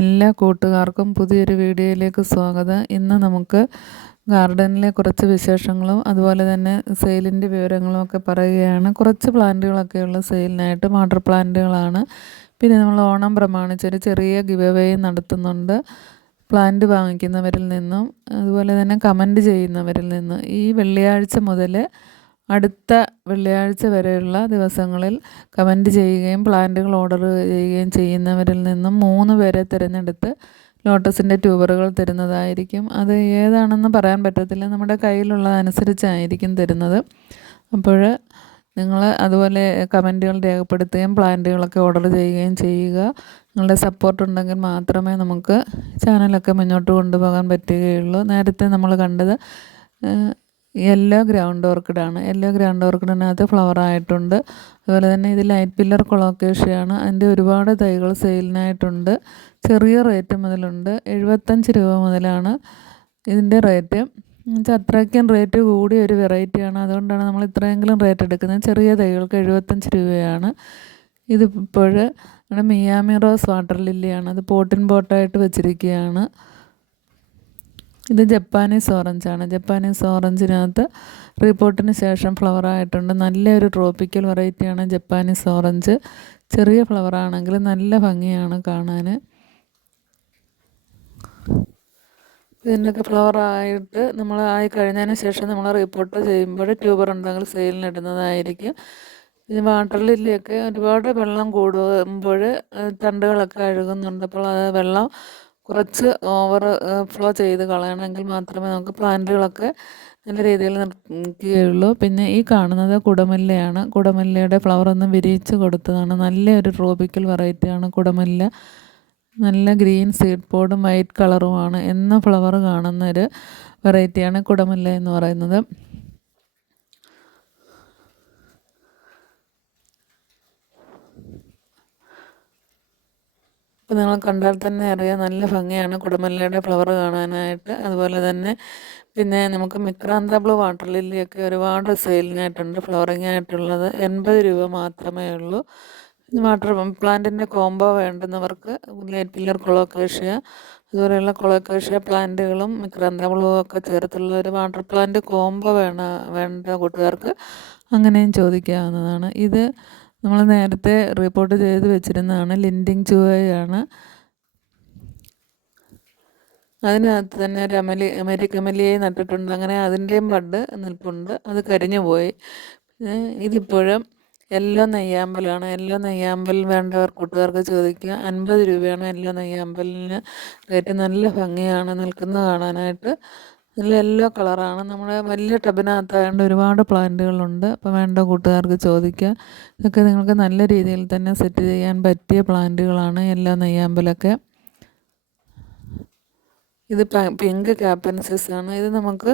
എല്ലാ കൂട്ടുകാർക്കും പുതിയൊരു വീഡിയോയിലേക്ക് സ്വാഗതം. ഇന്ന് നമുക്ക് ഗാർഡനിലെ കുറച്ച് വിശേഷങ്ങളും അതുപോലെ തന്നെ സെയിലിൻ്റെ വിവരങ്ങളും ഒക്കെ പറയുകയാണ്. കുറച്ച് പ്ലാന്റുകളൊക്കെയുള്ള സെയിലിനായിട്ട് വാട്ടർ പ്ലാന്റുകളാണ്. പിന്നെ നമ്മൾ ഓണം പ്രമാണിച്ചൊരു ചെറിയ ഗിവ് അവേ നടത്തുന്നുണ്ട്. പ്ലാന്റ് വാങ്ങിക്കുന്നവരിൽ നിന്നും അതുപോലെ തന്നെ കമൻറ്റ് ചെയ്യുന്നവരിൽ നിന്നും ഈ വെള്ളിയാഴ്ച മുതൽ അടുത്ത വെള്ളിയാഴ്ച വരെയുള്ള ദിവസങ്ങളിൽ കമൻറ്റ് ചെയ്യുകയും പ്ലാന്റുകൾ ഓർഡർ ചെയ്യുകയും ചെയ്യുന്നവരിൽ നിന്നും 3 പേരെ തിരഞ്ഞെടുത്ത് ലോട്ടസിൻ്റെ ട്യൂബറുകൾ തരുന്നതായിരിക്കും. അത് ഏതാണെന്ന് പറയാൻ പറ്റത്തില്ല, നമ്മുടെ കയ്യിലുള്ളതനുസരിച്ചായിരിക്കും തരുന്നത്. അപ്പോൾ നിങ്ങൾ അതുപോലെ കമൻറ്റുകൾ രേഖപ്പെടുത്തുകയും പ്ലാന്റുകളൊക്കെ ഓർഡർ ചെയ്യുകയും ചെയ്യുക. നിങ്ങളുടെ സപ്പോർട്ട് ഉണ്ടെങ്കിൽ മാത്രമേ നമുക്ക് ചാനലൊക്കെ മുന്നോട്ട് കൊണ്ടുപോകാൻ പറ്റുകയുള്ളൂ. നേരത്തെ നമ്മൾ കണ്ടത് യെല്ലോ ഗ്രൗണ്ട് ഓർക്കിഡാണ്. യെല്ലോ ഗ്രൗണ്ട് ഓർക്കിഡിനകത്ത് ഫ്ലവർ ആയിട്ടുണ്ട്. അതുപോലെ തന്നെ ഇത് ലൈറ്റ് പില്ലർ കൊളോക്കേഷ്യയാണ്. അതിൻ്റെ ഒരുപാട് തൈകൾ സെയിലിനായിട്ടുണ്ട്. ചെറിയ റേറ്റ് മുതലുണ്ട്. 75 രൂപ മുതലാണ് ഇതിൻ്റെ റേറ്റ്. അത്രയ്ക്കും റേറ്റ് കൂടിയ ഒരു വെറൈറ്റിയാണ്. അതുകൊണ്ടാണ് നമ്മൾ ഇത്രയെങ്കിലും റേറ്റ് എടുക്കുന്നത്. ചെറിയ തൈകൾക്ക് 75 രൂപയാണ്. ഇതിപ്പോൾ നമ്മുടെ മിയാമി റോസ് വാട്ടർ ലില്ലിയാണ്. അത് പോട്ടായിട്ട് വെച്ചിരിക്കുകയാണ്. ഇത് ജപ്പാനീസ് ഓറഞ്ചാണ്. ജപ്പാനീസ് ഓറഞ്ചിനകത്ത് റീപോർട്ടിന് ശേഷം ഫ്ലവർ ആയിട്ടുണ്ട്. നല്ലൊരു ട്രോപ്പിക്കൽ വെറൈറ്റിയാണ് ജപ്പാനീസ് ഓറഞ്ച്. ചെറിയ ഫ്ലവർ ആണെങ്കിൽ നല്ല ഭംഗിയാണ് കാണാൻ. ഇതിൻ്റെയൊക്കെ ഫ്ലവർ ആയിട്ട് നമ്മൾ ആയി കഴിഞ്ഞതിന് ശേഷം നമ്മൾ റിപ്പോർട്ട് ചെയ്യുമ്പോൾ ട്യൂബർ ഉണ്ടെങ്കിൽ സെയിലിനിടുന്നതായിരിക്കും. ഇത് വാട്ടർ ലില്ലിയൊക്കെ ഒരുപാട് വെള്ളം കൂടുമ്പോൾ തണ്ടുകളൊക്കെ അഴുകുന്നുണ്ട്. അപ്പോൾ അത് വെള്ളം കുറച്ച് ഓവർ ഫ്ലോ ചെയ്ത് കളയണമെങ്കിൽ മാത്രമേ നമുക്ക് പ്ലാന്റുകളൊക്കെ നല്ല രീതിയിൽ നിൽക്കുകയുള്ളൂ. പിന്നെ ഈ കാണുന്നത് കുടമല്ലയാണ്. കുടമല്ലയുടെ ഫ്ലവർ ഒന്ന് വിരിയിച്ച് കൊടുത്തതാണ്. നല്ലൊരു ട്രോപ്പിക്കൽ വെറൈറ്റിയാണ് കുടമല്ല. നല്ല ഗ്രീൻ സീഡ് പോഡും വൈറ്റ് കളറുമാണ്. എന്ന ഫ്ലവർ കാണുന്നൊരു വെറൈറ്റിയാണ് കുടമല്ല എന്ന് പറയുന്നത്. ഇപ്പോൾ നിങ്ങൾ കണ്ടാൽ തന്നെ അറിയാം, നല്ല ഭംഗിയാണ് കുടമല്ലയുടെ ഫ്ലവർ കാണാനായിട്ട്. അതുപോലെ തന്നെ പിന്നെ നമുക്ക് മിക്രാന്ത ബ്ലൂ വാട്ടർ ലില്ലിയൊക്കെ ഒരുപാട് സെയിലിനായിട്ടുണ്ട്. ഫ്ലവറിങ് ആയിട്ടുള്ളത് 80 രൂപ മാത്രമേ ഉള്ളൂ. വാട്ടർ പ്ലാന്റിൻ്റെ കോംബോ വേണ്ടുന്നവർക്ക് ലൈറ്റ് പില്ലർ കൊളോക്കേഷ്യ അതുപോലെയുള്ള കൊളോക്കേഷ്യ പ്ലാന്റുകളും മിക്രാന്ത ബ്ലൂ ഒക്കെ ചേർത്തുള്ള ഒരു വാട്ടർ പ്ലാന്റ് കോംബോ വേണ്ട കൂട്ടുകാർക്ക് അങ്ങനെയും ചോദിക്കാവുന്നതാണ്. ഇത് നമ്മൾ നേരത്തെ റിപ്പോർട്ട് ചെയ്ത് വെച്ചിരുന്നതാണ്. ലിൻഡിങ് ചുവയാണ്. അതിനകത്ത് തന്നെ ഒരു അമേരിക്കമല്ലിയെ നട്ടിട്ടുണ്ട്. അങ്ങനെ അതിൻ്റെയും ബഡ് നിൽപ്പുണ്ട്. അത് കരിഞ്ഞു പോയി. ഇതിപ്പോഴും യെല്ലോ നെയ്യാമ്പലാണ്. യെല്ലോ നെയ്യാമ്പൽ വേണ്ടവർ കൂട്ടുകാർക്ക് ചോദിക്കുക. 50 രൂപയാണ് യെല്ലോ നെയ്യാമ്പലിന് റേറ്റ്. നല്ല ഭംഗിയാണ് നിൽക്കുന്നത് കാണാനായിട്ട്. നല്ല യെല്ലോ കളറാണ്. നമ്മുടെ വലിയ ടബിനകത്തായതുകൊണ്ട് ഒരുപാട് പ്ലാന്റുകളുണ്ട്. അപ്പോൾ വേണ്ട കൂട്ടുകാർക്ക് ചോദിക്കുക. ഇതൊക്കെ നിങ്ങൾക്ക് നല്ല രീതിയിൽ തന്നെ സെറ്റ് ചെയ്യാൻ പറ്റിയ പ്ലാന്റുകളാണ് യെല്ലോ നെയ്യാമ്പലൊക്കെ. ഇത് പിങ്ക് കാപ്പൻസിസ് ആണ്. ഇത് നമുക്ക്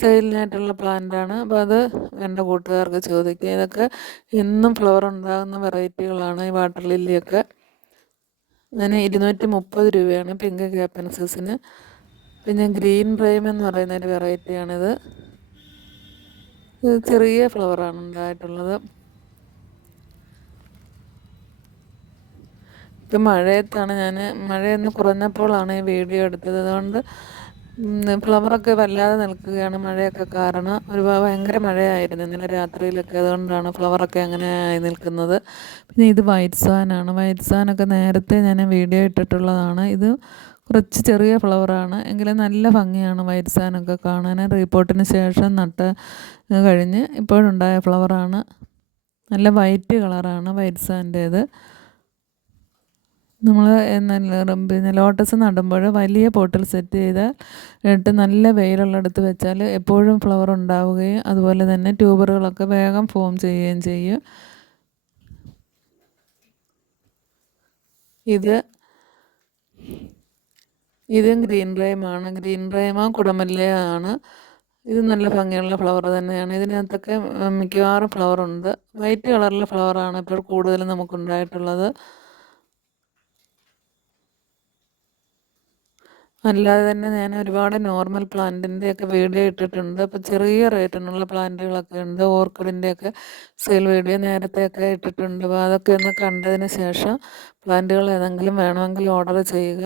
സെയിലിനായിട്ടുള്ള പ്ലാന്റാണ്. അപ്പോൾ അത് വേണ്ട കൂട്ടുകാർക്ക് ചോദിക്കുക. ഇതൊക്കെ എന്നും ഫ്ലവർ ഉണ്ടാകുന്ന വെറൈറ്റികളാണ് ഈ വാട്ടർ ലില്ലിയൊക്കെ. അതിന് 230 രൂപയാണ് പിങ്ക് കാപ്പൻസിന്. പിന്നെ ഗ്രീൻ പ്രൈം എന്ന് പറയുന്ന ഒരു വെറൈറ്റിയാണിത്. ഇത് ചെറിയ ഫ്ലവറാണ് ഉണ്ടായിട്ടുള്ളത്. ഇപ്പം മഴയത്താണ് മഴയൊന്ന് കുറഞ്ഞപ്പോഴാണ് ഈ വീഡിയോ എടുത്തത്. അതുകൊണ്ട് ഫ്ലവറൊക്കെ വല്ലാതെ നിൽക്കുകയാണ് മഴയൊക്കെ കാരണം. ഭയങ്കര മഴയായിരുന്നു ഇന്നലെ രാത്രിയിലൊക്കെ. അതുകൊണ്ടാണ് ഫ്ലവറൊക്കെ അങ്ങനെ ആയി നിൽക്കുന്നത്. പിന്നെ ഇത് വൈറ്റ് സാനാണ്. വൈറ്റ് സാനൊക്കെ നേരത്തെ ഞാൻ വീഡിയോ ഇട്ടിട്ടുള്ളതാണ്. ഇത് കുറച്ച് ചെറിയ ഫ്ലവറാണ് എങ്കിലും നല്ല ഭംഗിയാണ് വൈറ്റ് സാനൊക്കെ കാണാൻ. റിപ്പോർട്ടിന് ശേഷം നട്ട് കഴിഞ്ഞ് ഇപ്പോഴുണ്ടായ ഫ്ലവറാണ്. നല്ല വൈറ്റ് കളറാണ് വൈറ്റ് സാൻ്റേത്. നമ്മൾ പിന്നെ ലോട്ടസ് നടുമ്പോൾ വലിയ പോട്ടിൽ സെറ്റ് ചെയ്തിട്ട് നല്ല വെയിലുള്ളിടത്ത് വെച്ചാൽ എപ്പോഴും ഫ്ലവർ ഉണ്ടാവുകയും അതുപോലെ തന്നെ ട്യൂബറുകളൊക്കെ വേഗം ഫോം ചെയ്യുകയും ചെയ്യും. ഇതും ഗ്രീൻ റൈമാണ്. ഗ്രീൻ റൈമോ കുടമല്ലയാണ്. ഇത് നല്ല ഭംഗിയുള്ള ഫ്ലവർ തന്നെയാണ്. ഇതിനകത്തൊക്കെ മിക്കവാറും ഫ്ലവറുണ്ട്. വൈറ്റ് കളറിലെ ഫ്ലവറാണ് ഇപ്പോൾ കൂടുതലും നമുക്കുണ്ടായിട്ടുള്ളത്. അല്ലാതെ തന്നെ ഞാൻ ഒരുപാട് നോർമൽ പ്ലാന്റിൻ്റെയൊക്കെ വീഡിയോ ഇട്ടിട്ടുണ്ട്. അപ്പോൾ ചെറിയ റേറ്റിനുള്ള പ്ലാന്റുകളൊക്കെ ഉണ്ട്. ഓർക്കിഡിൻ്റെയൊക്കെ സെയിൽ വീഡിയോ നേരത്തെയൊക്കെ ഇട്ടിട്ടുണ്ട്. അപ്പോൾ അതൊക്കെ ഒന്ന് കണ്ടതിന് ശേഷം പ്ലാന്റുകൾ ഏതെങ്കിലും വേണമെങ്കിൽ ഓർഡർ ചെയ്യുക.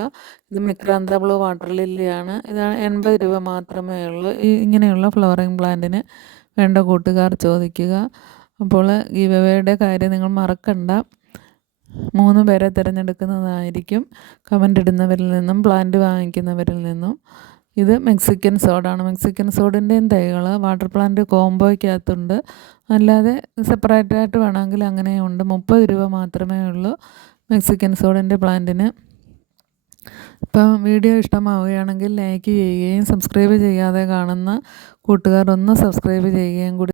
ഇത് മിക്രാന്ത ബ്ലൂ വാട്ടർ ലില്ലിയാണ്. ഇത് 80 രൂപ മാത്രമേ ഉള്ളൂ. ഇങ്ങനെയുള്ള ഫ്ലവറിങ് പ്ലാന്റിന് വേണ്ട കൂട്ടുകാർ ചോദിക്കുക. അപ്പോൾ ഗീവ് അവേയുടെ കാര്യം നിങ്ങൾ മറക്കണ്ട. 3 പേരെ തിരഞ്ഞെടുക്കുന്നതായിരിക്കും. കമൻ്റ് ഇടുന്നവരിൽ നിന്നും പ്ലാന്റ് വാങ്ങിക്കുന്നവരിൽ നിന്നും. ഇത് മെക്സിക്കൻ സോഡാണ്. മെക്സിക്കൻ സോഡിൻ്റെയും തൈകൾ വാട്ടർ പ്ലാന്റ് കോംബോയ്ക്കകത്തുണ്ട്. അല്ലാതെ സെപ്പറേറ്റായിട്ട് വേണമെങ്കിൽ അങ്ങനെയുണ്ട്. 30 രൂപ മാത്രമേ ഉള്ളൂ മെക്സിക്കൻ സോഡിൻ്റെ പ്ലാന്റിന്. ഇപ്പം വീഡിയോ ഇഷ്ടമാവുകയാണെങ്കിൽ ലൈക്ക് ചെയ്യുകയും സബ്സ്ക്രൈബ് ചെയ്യാതെ കാണുന്ന കൂട്ടുകാർ ഒന്ന് സബ്സ്ക്രൈബ് ചെയ്യുകയും കൂടി